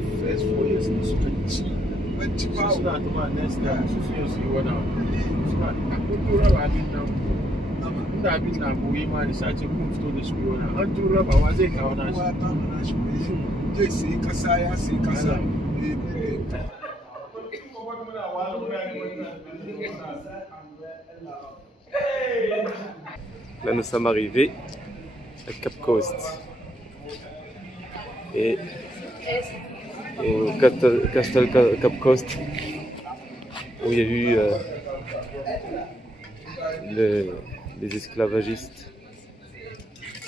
first 4 years in the street. It's not about next time. So seriously, what now? It's not. I'm going to have it now. I've been now going man. It's such a move to the school now. I'm doing rubber. Was it now? Jesse Kasaya, see Kasa. Là, nous sommes arrivés à Cap Coast et au Castle Cap Coast où il y a eu les esclavagistes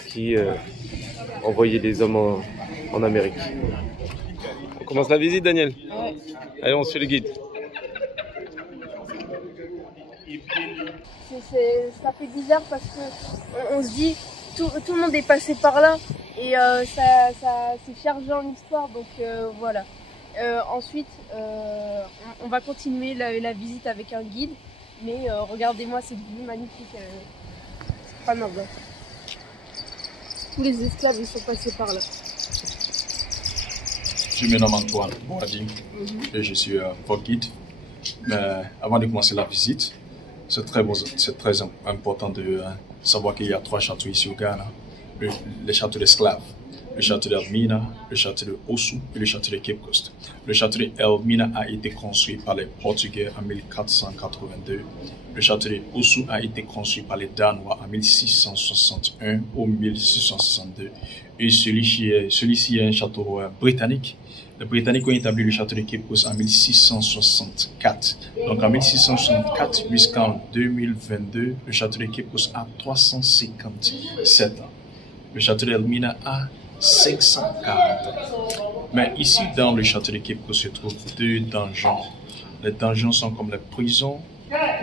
qui envoyaient des hommes en Amérique. On commence la visite, Daniel? Ouais. Allez, on suit le guide. Ça fait bizarre parce que on se dit tout le monde est passé par là et ça c'est chargé en histoire, donc voilà. Ensuite on va continuer la visite avec un guide, mais regardez-moi cette vue magnifique, c'est pas normal. Tous les esclaves ils sont passés par là. Je me nomme Antoine Boadi et je suis votre guide. Mais avant de commencer la visite, c'est très important de savoir qu'il y a 3 châteaux ici au Ghana. Le château d'Esclave, le château d'Elmina, le château de Osu et le château de Cape Coast. Le château d'Elmina a été construit par les Portugais en 1482. Le château de Osu a été construit par les Danois en 1661 ou 1662. Et celui-ci est un château britannique. Les Britanniques ont établi le château de Cape Coast en 1664. Donc en 1664 jusqu'en 2022, le château de Cape Coast a 357 ans. Le château d'Elmina a 540 ans. Mais ici, dans le château de Cape Coast, se trouvent 2 donjons. Les donjons sont comme les prisons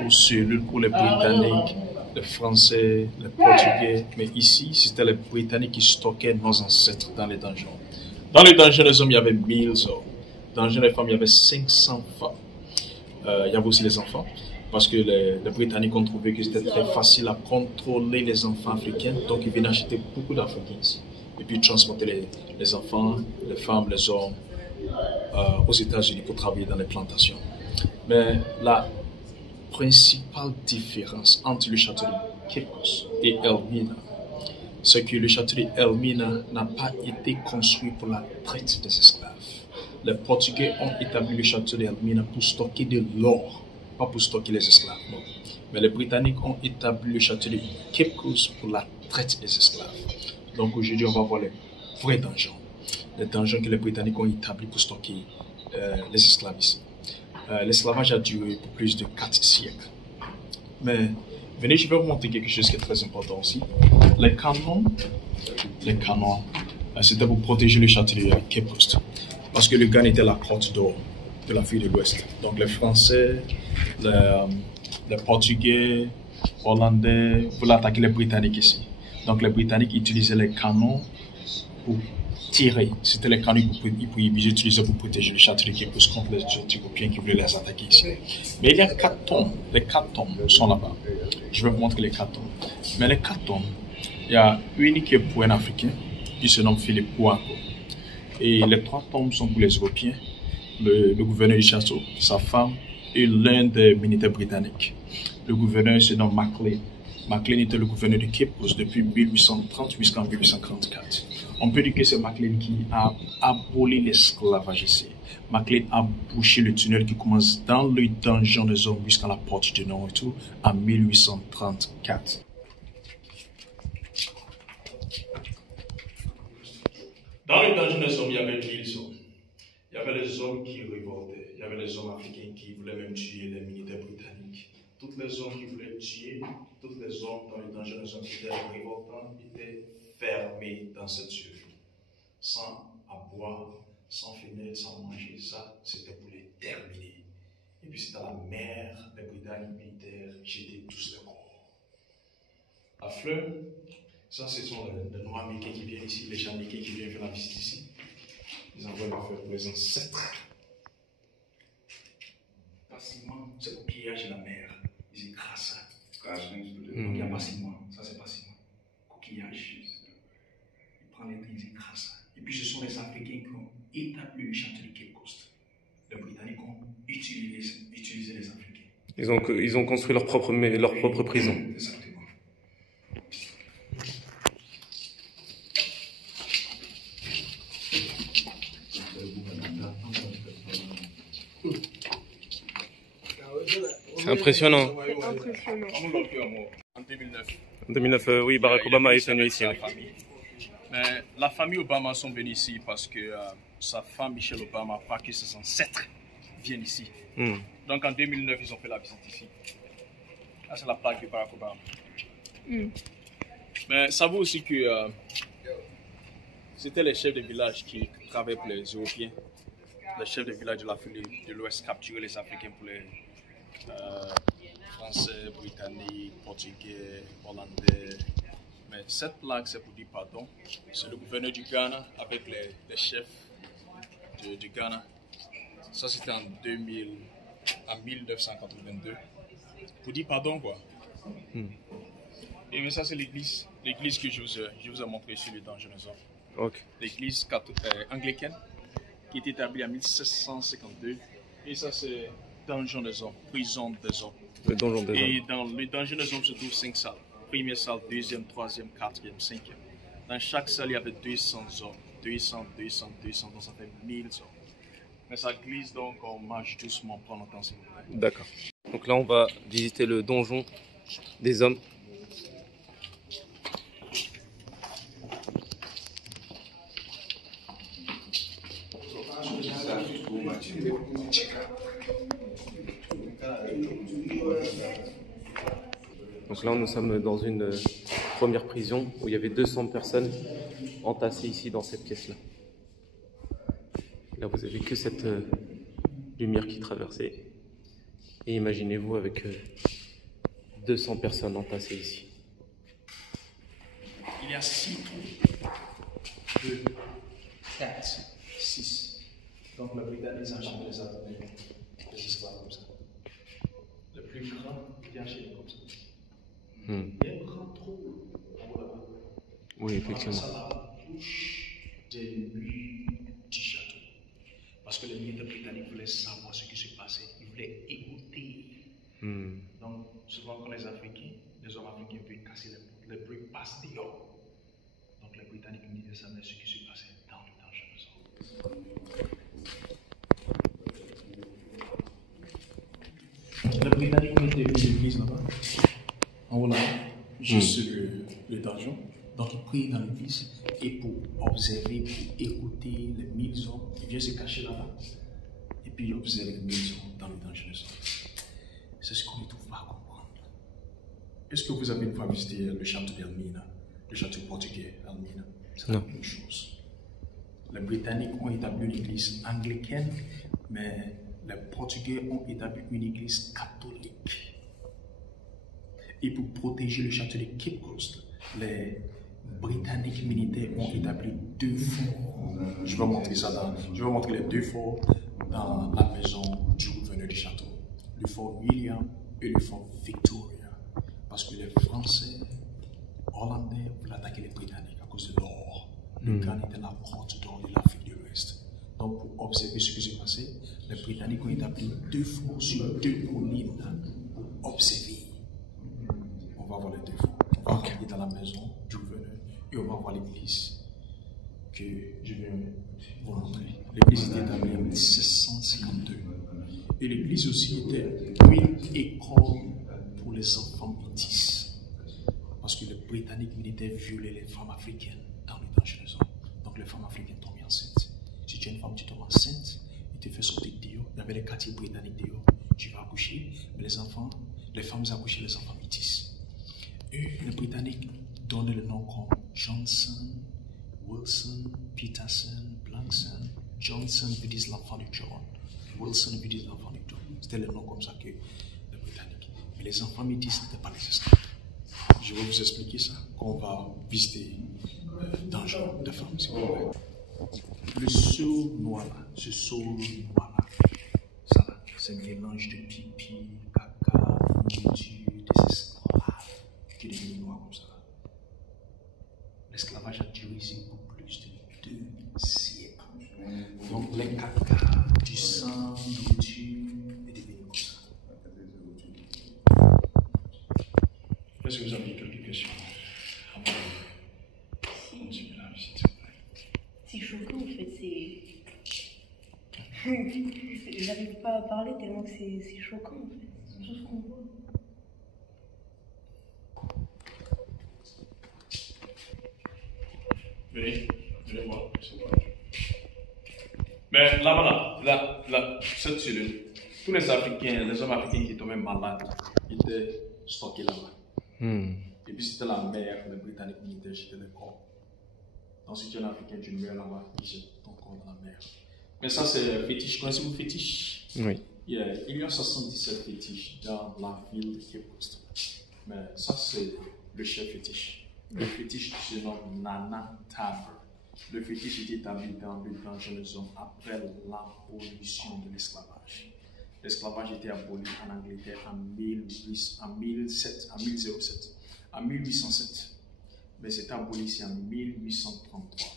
ou cellules pour les Britanniques, les Français, les Portugais. Mais ici, c'était les Britanniques qui stockaient nos ancêtres dans les donjons. Dans les donjons des hommes, il y avait 1000 hommes. Dans les donjons des femmes, il y avait 500 femmes. Il y avait aussi les enfants, parce que les Britanniques ont trouvé que c'était très facile à contrôler les enfants africains. Donc, ils venaient acheter beaucoup d'Africains ici. Et puis, transporter les enfants, les femmes, les hommes aux États-Unis pour travailler dans les plantations. Mais la principale différence entre le château de Cape Coast et Elmina, c'est que le château d'Elmina n'a pas été construit pour la traite des esclaves. Les Portugais ont établi le château d'Elmina pour stocker de l'or, pas pour stocker les esclaves. Non. Mais les Britanniques ont établi le château de Cape Coast pour la traite des esclaves. Donc aujourd'hui, on va voir les vrais donjons. Les donjons que les Britanniques ont établis pour stocker les esclaves ici. L'esclavage a duré pour plus de 4 siècles. Mais venez, je vais vous montrer quelque chose qui est très important aussi. Les canons, c'était pour protéger le château de Cape Coast. Parce que le Ghana était la côte d'or de l'Afrique de l'Ouest. Donc les Français, les Portugais, Hollandais voulaient attaquer les Britanniques ici. Donc les Britanniques utilisaient les canons pour tirer. C'était les canons qu'ils utilisaient pour protéger le château de Cape Coast contre les Éthiopiens qui voulaient les attaquer ici. Mais il y a 4 tombes. Les 4 tombes sont là-bas. Je vais vous montrer les 4 tombes. Mais les 4 tombes, il y a une qui est pour un Africain, qui se nomme Philippe Kouako. Et les 3 tombes sont pour les Européens, le gouverneur du château, sa femme et l'un des militaires britanniques. Le gouverneur se nomme Maclean. Maclean était le gouverneur de Cape Coast depuis 1830 jusqu'en 1844. On peut dire que c'est Maclean qui a aboli l'esclavage ici. Maclean a bouché le tunnel qui commence dans le donjon des hommes jusqu'à la porte du Nord et tout en 1834. Dans le donjon des hommes, il y avait 1000 hommes. Il y avait les hommes qui révoltaient. Il y avait les hommes africains qui voulaient même tuer les militaires britanniques. Toutes les hommes qui voulaient tuer, tous les hommes dans le donjon des hommes qui étaient révoltants étaient fermés dans cette cellule. Sans à boire, sans fenêtre, sans manger. Ça, c'était pour les terminer. Et puis c'était à la mer, les Britanniques militaires jetaient tous les corps. À Fleur, ça, ce sont les Noirs américains qui viennent ici, les Jamaïcains qui viennent faire la visite ici. Ils envoient leur faire pour les ancêtres. Passivement, c'est au pillage de la mer. Ils écrasent ça. Il y a passivement, ça c'est passivement. Coquillage. Ils prennent les traits, ils écrasent ça. puis ce sont les Africains qui ont établi le château de Cape Coast. Les Britanniques ont utilisé les Africains. Ils ont construit leur propre prison. Exactement. C'est impressionnant. C'est impressionnant. En 2009. En 2009, oui, Barack Obama est venu ici. Mais la famille Obama sont venus ici parce que sa femme Michelle Obama, pas que ses ancêtres viennent ici. Donc en 2009, ils ont fait la visite ici. Là, c'est la plaque de Barack Obama. Mais ça vaut aussi que c'était les chefs de village qui travaillaient pour les Européens. Les chefs de village de l'Afrique de l'Ouest capturaient les Africains pour les Français, Britanniques, Portugais, Hollandais. Mais cette plaque, c'est pour dire pardon. C'est le gouverneur du Ghana avec les chefs du Ghana. Ça, c'était en 1982. Pour dire pardon, quoi. Et mais ça, c'est l'église que je vous ai montré sur le Dangeneusons. Okay. L'église anglicaine qui est établie en 1752. Et ça, c'est Donjon des Hommes, prison des hommes. Le donjon des hommes. Et dans le Donjon des Hommes se trouvent 5 salles. Première salle, deuxième, troisième, quatrième, cinquième. Dans chaque salle, il y avait 200 hommes. 200, donc ça fait 1000 hommes. Mais ça glisse, donc on marche doucement, prend notre temps, s'il vous plaît. D'accord. Donc là, on va visiter le donjon des hommes. Donc là, nous sommes dans une première prison où il y avait 200 personnes entassées ici dans cette pièce-là. Là, vous avez que cette lumière qui traversait. Et imaginez-vous avec 200 personnes entassées ici. Il y a 6 trous. 2, 4, 6. Donc le Britannique enchaîne les esclaves comme ça. Le plus grand, il enchaîne comme ça. Il y a un grand trou en haut là-bas. Oui, effectivement. Ça la bouche des murs du château. Parce que les militaires britanniques voulaient savoir ce qui se passait. Ils voulaient écouter. Donc, souvent, quand les hommes africains veulent casser les bruits passent dehors. Donc, les Britanniques nous disaient ça, mais ce qui se passait dans le Dangeneusons. Les Britanniques ont été venus l'église là-bas. En haut là, juste sur le donjon. Donc, ils prient dans l'église et pour observer, pour écouter les 1000 hommes, ils viennent se cacher là-bas. Et puis, ils observent les 1000 hommes dans le Dangeneusons. C'est ce qu'on ne trouve pas à comprendre. Est-ce que vous avez une fois visité le château d'Elmina, le château portugais Elmina? C'est la même chose. Les Britanniques ont établi une église anglicaine, mais les Portugais ont établi une église catholique. Et pour protéger le château de Cape Coast, les Britanniques militaires ont établi 2 forts. Je vais montrer ça je vais montrer les 2 forts dans la maison du gouverneur du château. Le fort William et le fort Victoria. Parce que les Français, Hollandais voulaient attaquer les Britanniques à cause de l'or. Le Ghana était la porte d'or de l'Afrique de l'Ouest. Donc pour observer ce qui s'est passé, les Britanniques ont établi 2 forts sur 2 collines pour observer. On va voir les 2 forts. On va aller dans la maison du gouverneur et on va voir l'église que je vais vous montrer. L'église était établie en 1752. Et l'église aussi était une école pour les enfants métis. Parce que les Britanniques militaires violaient les femmes africaines dans le Dangeneusons. Donc les femmes africaines tombaient enceintes. Si tu es une femme, tu tombes enceinte, ils te font sortir dehors. Il y avait les quartiers britanniques dehors. Tu vas accoucher, mais les femmes accouchaient les enfants métis. Et les Britanniques donnaient le nom comme Johnson, Wilson, Peterson, Blankson. Johnson veut dire l'enfant de John. Wilson veut dire l'enfant de John. C'était le nom comme ça que les Britanniques. Mais les enfants métis n'étaient pas les esclaves. Je vais vous expliquer ça quand on va visiter dans le genre de femmes, s'il vous plaît. Le seau noir là, ce seau noir là, ça là, c'est un mélange de pipi, caca, nourriture, des esclaves qui deviennent noirs comme ça. L'esclavage a duré ici pour plus de 2 Donc les caca, du sang, nourriture et des vignes comme ça. Est-ce que vous avez quelques questions? Continuez la visite. C'est choquant en fait, c'est. J'arrive pas à parler tellement que c'est choquant en fait. C'est tout ce qu'on voit. Venez voir, s'il vous plaît. Mais là, cette cellule, tous les Africains, les hommes africains qui tombaient malades, étaient stockés là-bas. Et puis c'était la mer, les Britanniques militaires jetaient les corps. Donc si tu es un Africain, tu meurs là-bas, ils jettent ton corps dans la mer. Mais ça c'est fétiche, connaissez-vous le fétiche? Oui. Il y a 77 fétiches dans la ville de Cape Coast. Mais ça c'est le chef fétiche. Le fétiche se nomme Nana Tabor. Le fétiche était établi dans le Dangerous après l'abolition de l'esclavage. L'esclavage était aboli en Angleterre en 1807. Mais c'était aboli ici en 1833.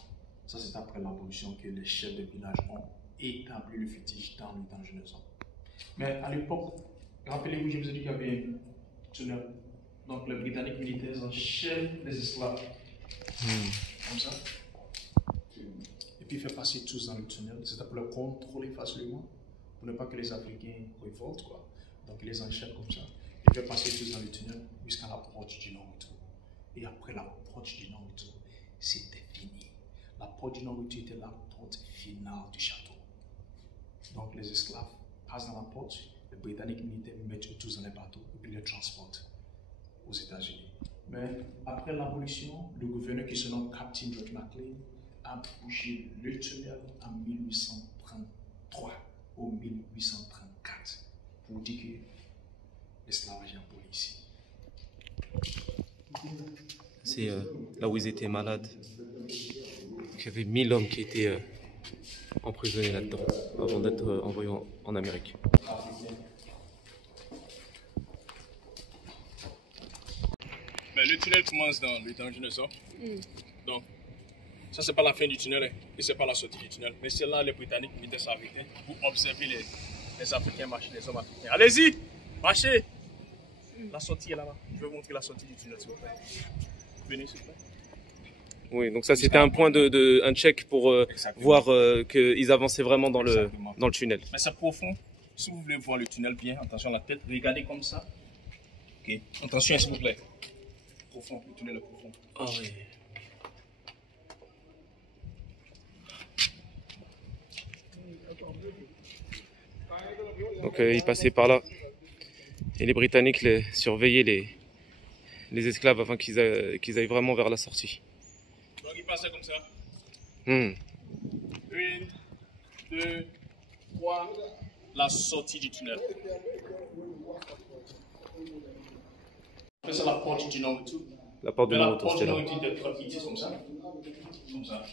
Ça, c'est après l'abolition que les chefs de village ont établi le fétiche dans le Dangerous. Mais à l'époque, rappelez-vous, je vous ai dit qu'il y avait un tunnel. Donc les Britanniques militaires enchaînent les esclaves. Comme ça. Et puis il fait passer tous dans le tunnel. C'était pour le contrôler facilement. Pour ne pas que les Africains révoltent, quoi. Donc il les enchaîne comme ça. Il fait passer tous dans le tunnel jusqu'à la porte du non-retour. Et après la porte du non-retour, c'était fini. La porte du non-retour était la porte finale du château. Donc les esclaves passent dans la porte, les Britanniques militaires mettent eux tous dans les bateaux et puis les transportent aux États-Unis. Mais après l'abolition, le gouverneur qui se nomme Captain George McLean a bouché le tunnel en 1833 ou 1834 pour dire que l'esclavage est aboli ici. C'est là où ils étaient malades. Il y avait 1000 hommes qui étaient emprisonnés là-dedans avant d'être envoyés en Amérique. Mais le tunnel commence dans le Dangerous. Donc, ça c'est pas la fin du tunnel et c'est pas la sortie du tunnel. Mais c'est là les Britanniques militaires s'arrêtaient pour observer les Africains marcher, les hommes africains. Allez-y, marchez. La sortie est là-bas. Je vais vous montrer la sortie du tunnel, s'il vous plaît. Venez, s'il vous plaît. Oui, donc ça c'était un point un check pour voir qu'ils avançaient vraiment dans le tunnel. Mais c'est profond. Si vous voulez voir le tunnel bien, attention à la tête, regardez comme ça. Ok, attention s'il vous plaît. Profond, le tunnel est profond. Ah oui. Donc ils passaient par là et les Britanniques surveillaient les esclaves afin qu'ils aillent vraiment vers la sortie. Donc ils passaient comme ça. 1, 2, 3, la sortie du tunnel. C'est la porte du non-retour. La porte du non-retour. non-retour, c'était là. La porte du non-retour était très petite comme ça. Comme ça.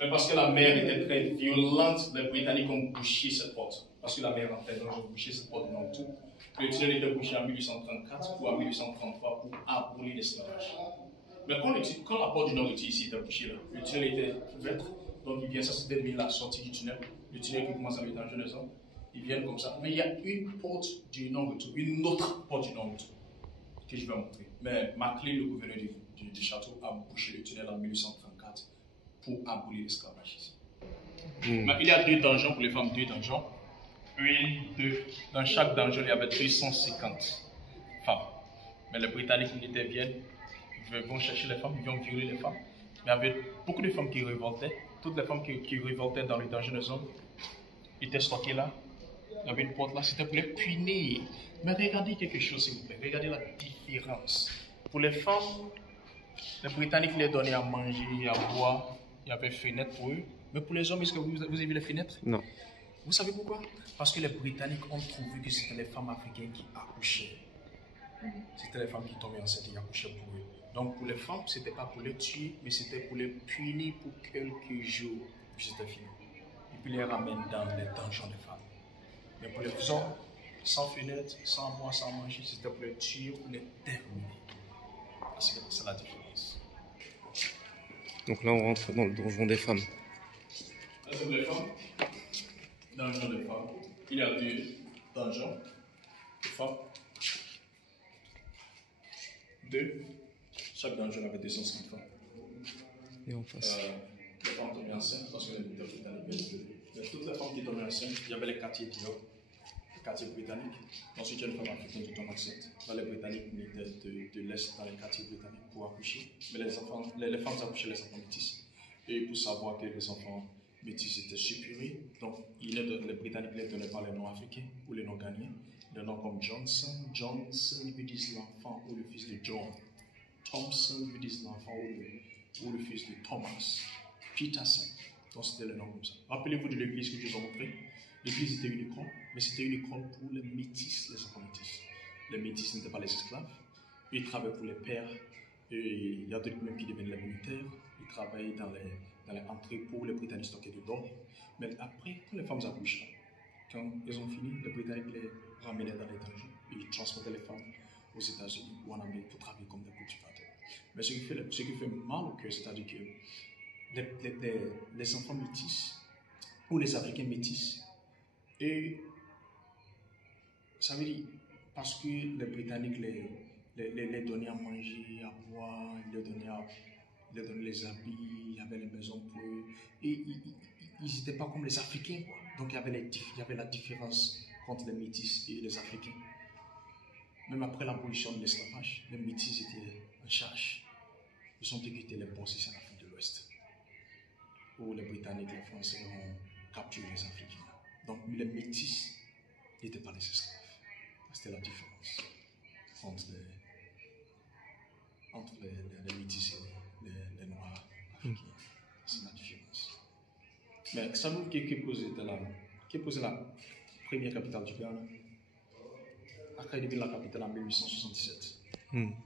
Mais parce que la mer était très violente, les Britanniques ont bouché cette porte. Parce que la mer rentrait, donc ils ont bouché cette porte du non-retour. Le tunnel était bouché en 1834 ou en 1833 pour abolir l'esclavage. Mais quand la porte du non-retour ici était bouchée, là, le tunnel était ouvert. Donc il vient, ça c'était la sortie du tunnel. Le tunnel qui commence à être dangereux. Ils viennent comme ça. Mais il y a une porte du non-retour, une autre porte du non-retour que je vais montrer. Mais McLean, le gouverneur du château, a bouché le tunnel en 1834 pour abolir l'esclavage ici. Mais il y a 2 donjons pour les femmes, 2 donjons. Oui, 2. Dans chaque donjon, il y avait 250 femmes. Mais les Britanniques militaires viennent, ils vont chercher les femmes, ils vont violer les femmes. Mais il y avait beaucoup de femmes qui révoltaient. Toutes les femmes qui révoltaient dans les donjons hommes étaient stockées là. Il y avait une porte là, c'était pour les punir. Mais regardez quelque chose, s'il vous plaît. Regardez la différence. Pour les femmes, les Britanniques les donnaient à manger, à boire. Il y avait fenêtres pour eux. Mais pour les hommes, est-ce que vous avez vu les fenêtres? Non. Vous savez pourquoi? Parce que les Britanniques ont trouvé que c'était les femmes africaines qui accouchaient. C'était les femmes qui tombaient enceintes et accouchaient pour eux. Donc pour les femmes, ce n'était pas pour les tuer, mais c'était pour les punir pour quelques jours. Puis c'était fini. Et puis les ramènent dans les donjons des femmes. Mais pour les hommes, sans fenêtre, sans boire, sans manger, c'était pour les tuer, pour les terminer. C'est la différence. Donc là on rentre dans le donjon des femmes. Ça, c'est les femmes. Donjon des femmes. Il y a deux donjons de femmes. Deux. Chaque donjon avait 205 femmes. Et en face. Les femmes tombaient enceintes parce que les Britanniques, toutes les femmes qui tombaient enceintes, il y avait les quartiers d'immeubles. Les quartiers britanniques. Donc, si tu es une femme africaine qui tombe enceinte, là, les Britanniques venaient de l'Est dans les quartiers britanniques pour accoucher. Mais les femmes accouchaient les enfants métis. Et pour savoir que les enfants métis étaient supérieurs, donc les Britanniques ne donnaient pas les noms africains ou les noms ghanéens. Des noms comme Johnson. Johnson veut dire l'enfant ou le fils de John. Thompson veut dire l'enfant ou le fils de Thomas. Peterson. Donc c'était le nom comme ça. Rappelez-vous de l'église que je vous ai montré. L'église était une école, mais c'était une école pour les métis, les enfants métis. Les métis n'étaient pas les esclaves. Ils travaillaient pour les pères. Et il y a d'autres même qui devenaient les militaires. Ils travaillaient dans les entrepôts, les Britanniques stockaient de l'or. Mais après, quand les femmes accouchent, quand elles ont fini, les Britanniques les ramenaient dans les donjons et ils transportaient les femmes aux États-Unis ou en Amérique pour travailler comme des cultivateurs. Mais ce qui fait mal au cœur, c'est-à-dire que les enfants métis ou les Africains métis, et ça veut dire parce que les Britanniques les donnaient à manger, à boire, ils leur donnaient les habits, il y avait les maisons pour eux, et ils n'étaient pas comme les Africains, quoi. Donc il y avait la différence entre les métis et les Africains. Même après l'abolition de l'esclavage, les métis étaient en charge. Ils ont dit qu'ils étaient les boss ici en Afrique de l'Ouest. Où les Britanniques, les Français ont capturé les Africains. Donc les métis n'étaient pas les esclaves. C'était la différence entre les métis et les noirs africains. C'est la différence. Mais savez-vous qui posait la première capitale du Ghana? Accra est devenue la capitale en 1877.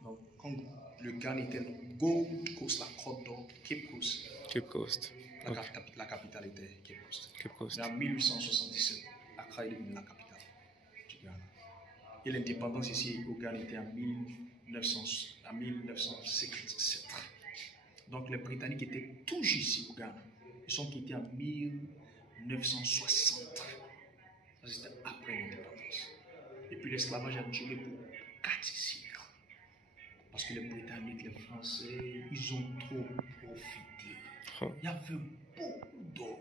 Donc, quand le Ghana était le Gold Coast, la côte d'or, Cape Coast. Cape Coast. La capitale était Cape Coast. Cape Coast. Mais en 1877, Accra est devenue la capitale du Ghana. Et l'indépendance ici au Ghana était en 1957. Donc les Britanniques étaient toujours ici au Ghana. Ils sont quittés en 1960. C'était après l'indépendance. Et puis l'esclavage a duré pour 4 siècles. Parce que les Britanniques, les Français, ils ont trop profité. Il y avait beaucoup d'or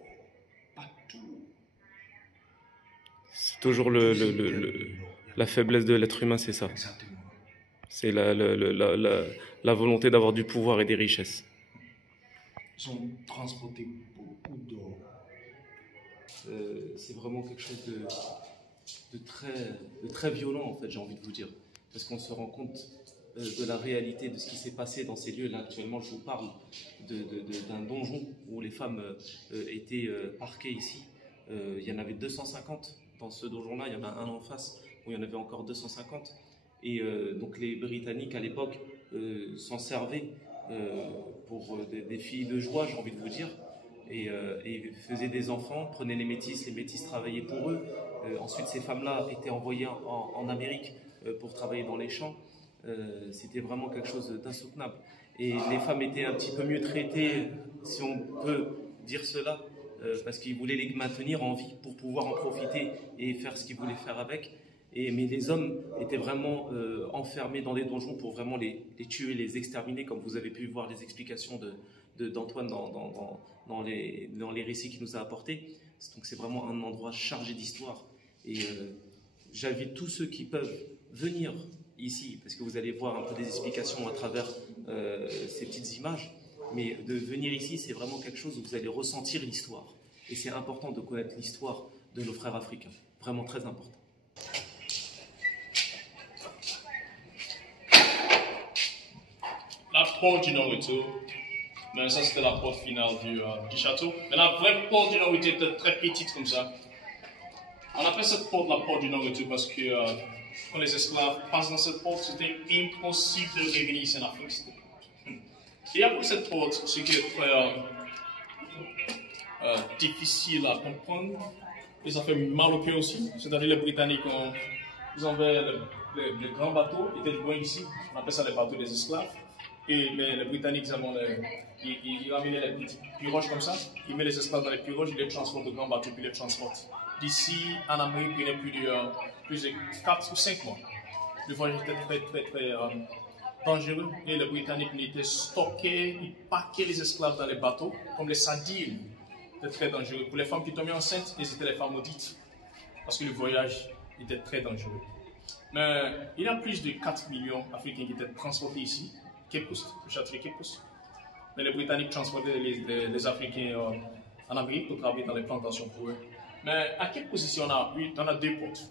partout. C'est toujours la faiblesse de l'être humain, c'est ça. Exactement. C'est la volonté d'avoir du pouvoir et des richesses. Ils ont transporté beaucoup d'or. C'est vraiment quelque chose de très violent, en fait, j'ai envie de vous dire. Parce qu'on se rend compte de la réalité de ce qui s'est passé dans ces lieux. Là, actuellement, je vous parle d'un donjon où les femmes étaient parquées ici. Il y en avait 250 dans ce donjon-là. Il y en a un en face où il y en avait encore 250. Et donc les Britanniques, à l'époque, s'en servaient pour des filles de joie, j'ai envie de vous dire. Et faisaient des enfants, prenaient les métis travaillaient pour eux. Ensuite, ces femmes-là étaient envoyées en Amérique pour travailler dans les champs. C'était vraiment quelque chose d'insoutenable. Et les femmes étaient un petit peu mieux traitées, si on peut dire cela, parce qu'ils voulaient les maintenir en vie pour pouvoir en profiter et faire ce qu'ils voulaient faire avec. Mais les hommes étaient vraiment enfermés dans les donjons pour vraiment les tuer, les exterminer, comme vous avez pu voir les explications d'Antoine dans les récits qu'il nous a apportés. Donc c'est vraiment un endroit chargé d'histoire. Et j'invite tous ceux qui peuvent venir ici, parce que vous allez voir un peu des explications à travers ces petites images, mais de venir ici, c'est vraiment quelque chose où vous allez ressentir l'histoire. Et c'est important de connaître l'histoire de nos frères africains, vraiment très important. La porte du Nord-Retour, mais ça c'était la porte finale du château. Mais la vraie porte du Nord-Retour était très petite comme ça. On appelle cette porte la porte du Nord-Retour parce que quand les esclaves passent dans cette porte, c'était impossible de revenir ici en Afrique. Et après cette porte, ce qui est très difficile à comprendre, et ça fait mal au cœur aussi, c'est-à-dire les Britanniques, ils avaient les grands bateaux, ils étaient loin ici, on appelle ça les bateaux des esclaves. Et les Britanniques, ils ramenaient les petites pirogues comme ça, ils mettent les esclaves dans les pirogues, ils les transportent de grands bateaux, puis ils les transportent. D'ici, en Amérique, il y a plus de 4 ou 5 mois. Le voyage était très dangereux et les Britanniques étaient stockés, ils paquaient les esclaves dans les bateaux, comme les sardines. C'était très dangereux. Pour les femmes qui tombaient enceintes, elles étaient les femmes maudites, parce que le voyage était très dangereux. Mais il y a plus de 4 millions d'Africains qui étaient transportés ici, Cape Coast, le château de Cape Coast. Mais les Britanniques transportaient les Africains en Amérique pour travailler dans les plantations pour eux. Mais à Cape Coast, ici, on a 2 portes.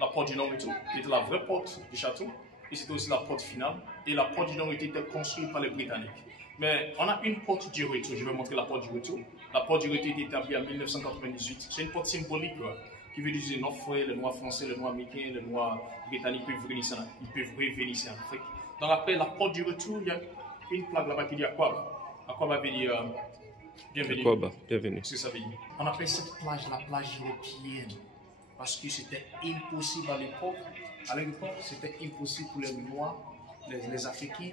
La porte du Nord et tout, qui était la vraie porte du château, et c'était aussi la porte finale. Et la porte du Nord était construite par les Britanniques. Mais on a une porte du retour, je vais montrer la porte du retour. La porte du retour était établie en 1998. C'est une porte symbolique, qui veut dire nos frères, les Noirs français, les Noirs américains, les Noirs britanniques peuvent venir ici, en Afrique. Donc après la porte du retour, il y a une plaque là-bas qui dit Aquaba. Aquaba veut dire bienvenue. Aquaba, bienvenue. C'est ça veut dire. On appelle cette plage la plage européenne parce que c'était impossible à l'époque. À l'époque, c'était impossible pour les Noirs, les Africains,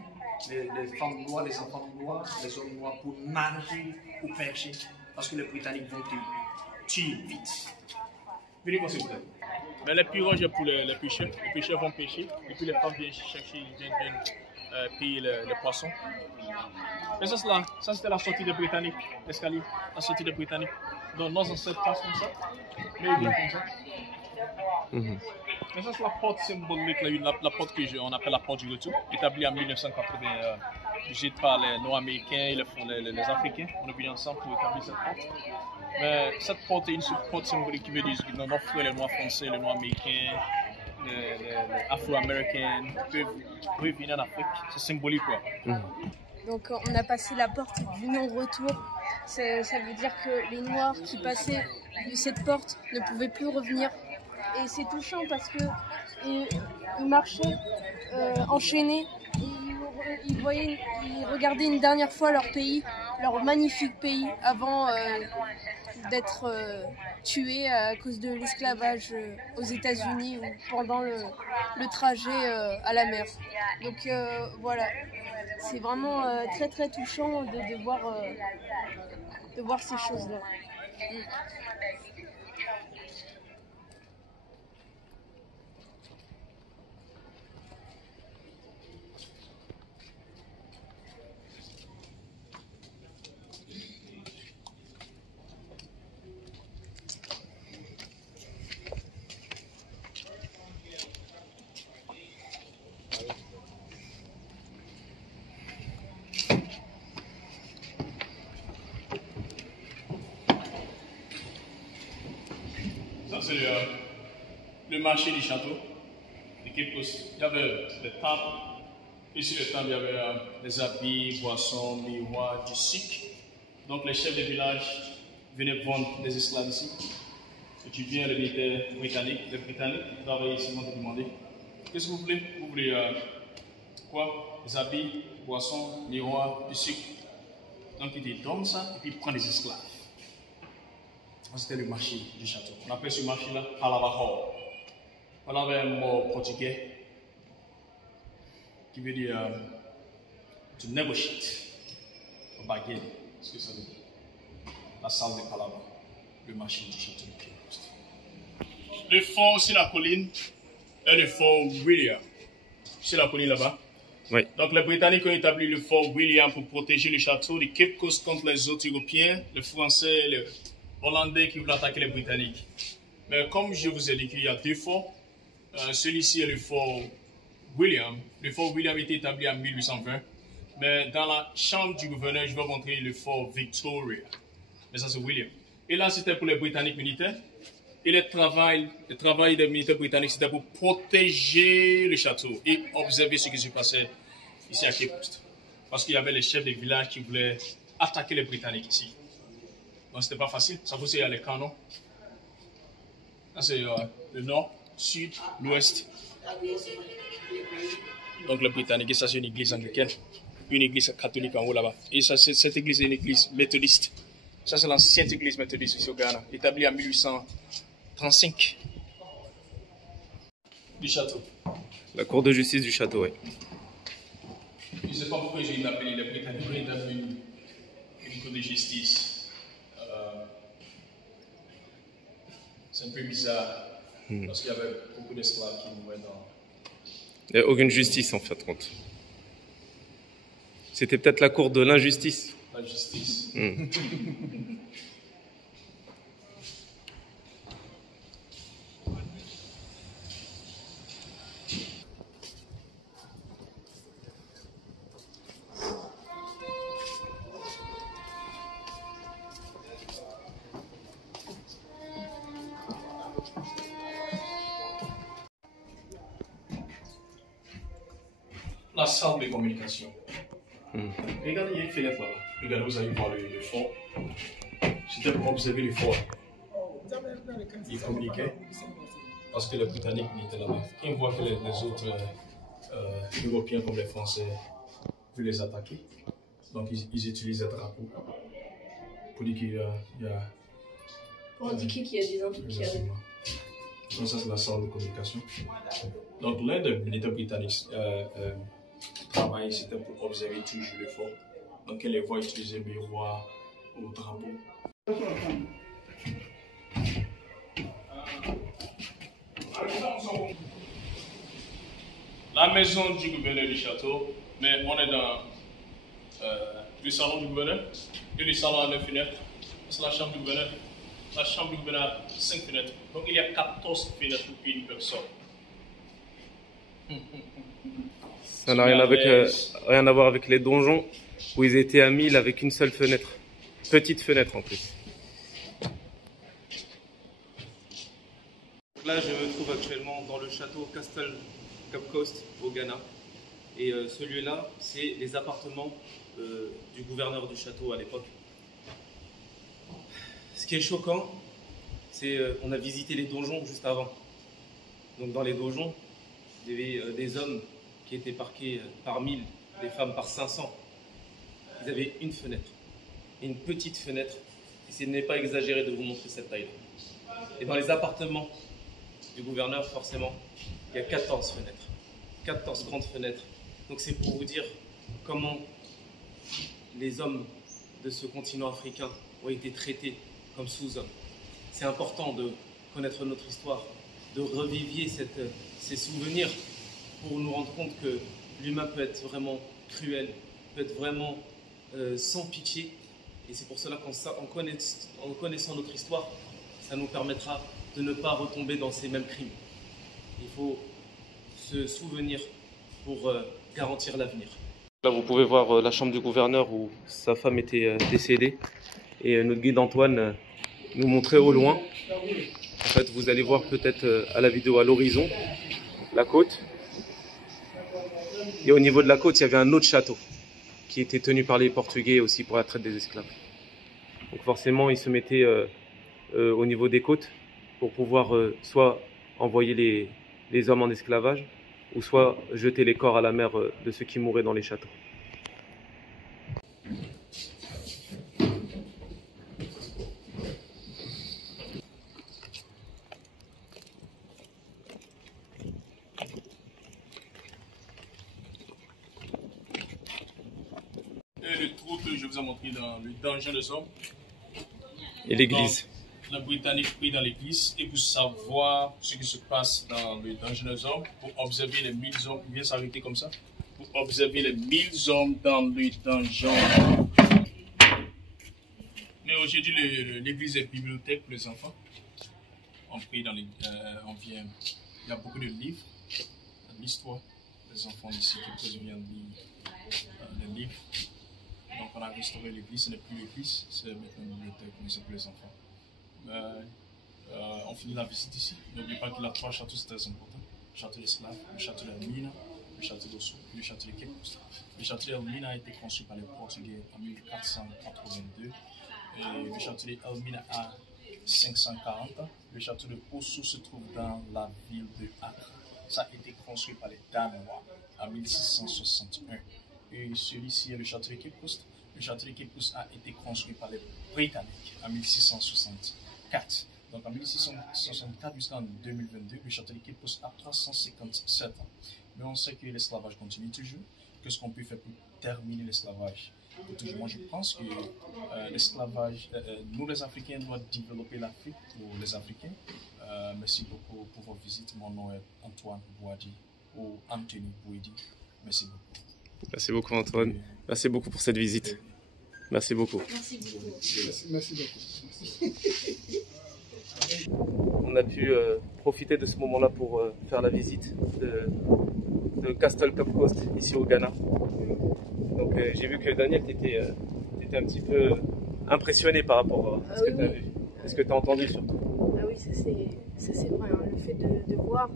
les femmes noires, les enfants noirs, les hommes noirs pour nager ou pêcher parce que les Britanniques vont te tuer vite. Venez voir s'il vous plaît. Mais les pirogues pour les pêcheurs vont pêcher et puis les femmes viennent chercher, viennent payer les poissons. Mais ça c'était la sortie des Britanniques, l'escalier, la sortie des Britanniques. Donc nos ancêtres passent comme ça, mais ils viennent comme ça. Mais ça c'est la porte symbolique, la porte qu'on appelle la porte du retour, établie en 1998 par les Nord-Américains et les Africains. On est venus ensemble pour établir cette porte. Mais cette porte est une porte symbolique qui veut dire que nos frères, les Noirs français, les Noirs américains, les Afro-américains peuvent venir en Afrique. C'est symbolique quoi. Donc on a passé la porte du non-retour. Ça veut dire que les Noirs qui passaient de cette porte ne pouvaient plus revenir. Et c'est touchant parce que ils marchaient enchaînés. Ils regardaient une dernière fois leur pays, leur magnifique pays, avant d'être tués à cause de l'esclavage aux États-Unis ou pendant le trajet à la mer. Donc voilà, c'est vraiment très très touchant de voir ces choses-là. C'est le marché du château de Cape Coast. Il y avait des tables. Ici, les tables, il y avait des habits, boissons, miroirs, du sucre. Donc, les chefs de village venaient vendre des esclaves ici. Et tu viens, les militaires britanniques, les Britanniques travaillaient ici, vont te demander qu'est-ce que vous voulez? Vous voulez quoi? Des habits, boissons, miroirs, du sucre. Donc, ils te donnent ça et puis ils prennent des esclaves. C'était le marché du château. On appelle ce marché-là Palava Hall. Palava est un mot portugais qui veut dire to negotiate, or bargain. C'est ce que ça veut dire. La salle de Palava, le marché du château de Cape Coast. Le fort sur la colline est le fort William. C'est la colline là-bas. Oui. Donc les Britanniques ont établi le fort William pour protéger le château de Cape Coast contre les autres Européens, les Français, les Hollandais qui voulaient attaquer les Britanniques. Mais comme je vous ai dit qu'il y a 2 forts, celui-ci est le fort William. Le fort William a été établi en 1820. Mais dans la chambre du gouverneur, je vais montrer le fort Victoria. Mais ça c'est William. Et là c'était pour les Britanniques militaires. Et le travail des militaires britanniques c'était pour protéger le château et observer ce qui se passait ici à Cape Coast. Parce qu'il y avait les chefs des villages qui voulaient attaquer les Britanniques ici. Donc c'était pas facile, ça vous savez, il y a les canons. Là c'est le nord, sud, l'ouest. Donc les Britanniques, et ça c'est une église anglicaine, une église catholique en haut là-bas. Et ça, cette église est une église méthodiste. Ça c'est l'ancienne église méthodiste ici au Ghana, établie en 1835. Du château. La cour de justice du château, oui. Je ne sais pas pourquoi j'ai appelé les Britanniques une cour de justice. C'est un peu bizarre, parce qu'il y avait beaucoup d'esclaves qui mouraient dans... Il n'y a aucune justice en fait, compte. C'était peut-être la cour de l'injustice. La justice. La salle de communication. Regardez, il y a une fenêtre là-bas. Regardez, vous allez voir le fort. C'était pour observer le fort. Ils communiquaient parce que les Britanniques étaient là-bas. Ils voient que les autres Européens comme les Français veulent les attaquer. Donc ils utilisent les drapeaux pour dire qu'il y a... Pour indiquer qu'il y a des intrus qui arrivent. Donc ça c'est la salle de communication. Donc l'un des militaires britanniques travail, c'était pour observer toujours le fort. Donc, elle les voit utiliser le miroir au drapeau. La maison du gouverneur du château, mais on est dans le salon du gouverneur. Et le salon a 9 fenêtres. C'est la chambre du gouverneur. La chambre du gouverneur a 5 fenêtres. Donc, il y a 14 fenêtres pour une personne. Ça n'a rien à voir avec les donjons où ils étaient à 1000 avec une seule fenêtre. Petite fenêtre en plus. Là, je me trouve actuellement dans le château Castle Cape Coast au Ghana. Et ce lieu-là, c'est les appartements du gouverneur du château à l'époque. Ce qui est choquant, c'est qu'on a visité les donjons juste avant. Donc dans les donjons, il y avait des hommes qui étaient parqués par 1000, des femmes par 500. Ils avaient une fenêtre, une petite fenêtre. Et ce n'est pas exagéré de vous montrer cette taille-là. Et dans les appartements du gouverneur, forcément, il y a 14 fenêtres. 14 grandes fenêtres. Donc c'est pour vous dire comment les hommes de ce continent africain ont été traités comme sous-hommes. C'est important de connaître notre histoire, de revivier ces souvenirs pour nous rendre compte que l'humain peut être vraiment cruel, peut être vraiment sans pitié. Et c'est pour cela qu'en connaissant notre histoire, ça nous permettra de ne pas retomber dans ces mêmes crimes. Il faut se souvenir pour garantir l'avenir. Là, vous pouvez voir la chambre du gouverneur où sa femme était décédée. Et notre guide Antoine nous montrait au loin. En fait, vous allez voir peut-être à la vidéo à l'horizon, la côte. Et au niveau de la côte, il y avait un autre château qui était tenu par les Portugais aussi pour la traite des esclaves. Donc forcément, ils se mettaient au niveau des côtes pour pouvoir soit envoyer les hommes en esclavage ou soit jeter les corps à la mer de ceux qui mouraient dans les châteaux. Le trou que je vous ai montré dans le donjon des hommes. Et l'église. Le Britannique prie dans l'église et pour savoir ce qui se passe dans le donjon des hommes, pour observer les 1000 hommes, il vient s'arrêter comme ça, pour observer les 1000 hommes dans le donjon. Mais aujourd'hui, l'église est bibliothèque pour les enfants. On prie dans les, il y a beaucoup de livres, l'histoire des enfants ici qui viennent lire des livres. Donc on a restauré l'église, ce n'est plus l'église, c'est maintenant une bibliothèque, mais c'est pour les enfants. On finit la visite ici. N'oubliez pas qu'il y a 3 châteaux, c'est très important. Le château d'Esclave, le château d'Elmina, le château d'Ossou et le château de Cape Coast. Le château d'Elmina a été construit par les Portugais en 1482. Et le château d'Elmina a 540 ans. Le château de Ossou se trouve dans la ville de Accra. Ça a été construit par les Danois en 1661. Et celui-ci est le château de Cape Coast. Le château de Cape Coast a été construit par les Britanniques en 1664. Donc en 1664 jusqu'en 2022, le château de Cape Coast a 357 ans. Mais on sait que l'esclavage continue toujours, qu'est-ce qu'on peut faire pour terminer l'esclavage. Moi, je pense que l'esclavage, nous les Africains doivent développer l'Afrique pour les Africains. Merci beaucoup pour vos visites. Mon nom est Antoine Boadi ou Anthony Boadi. Merci beaucoup. Merci beaucoup Antoine. Merci beaucoup pour cette visite. Merci beaucoup. Merci beaucoup. Merci beaucoup. On a pu profiter de ce moment-là pour faire la visite de Castle Top Coast ici au Ghana. Donc j'ai vu que Daniel, tu étais un petit peu impressionné par rapport à ce que tu as vu, à ce que tu as entendu surtout. Ah oui, ça c'est vrai, hein. Le fait de voir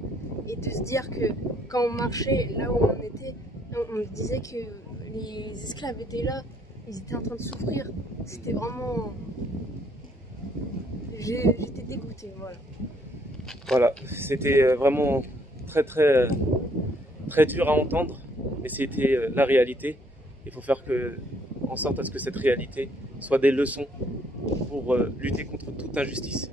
et de se dire que quand on marchait là où on était, on disait que les esclaves étaient là, ils étaient en train de souffrir. C'était vraiment... J'étais dégoûtée, voilà. Voilà, c'était vraiment très dur à entendre, mais c'était la réalité. Il faut faire en sorte à ce que cette réalité soit des leçons pour lutter contre toute injustice.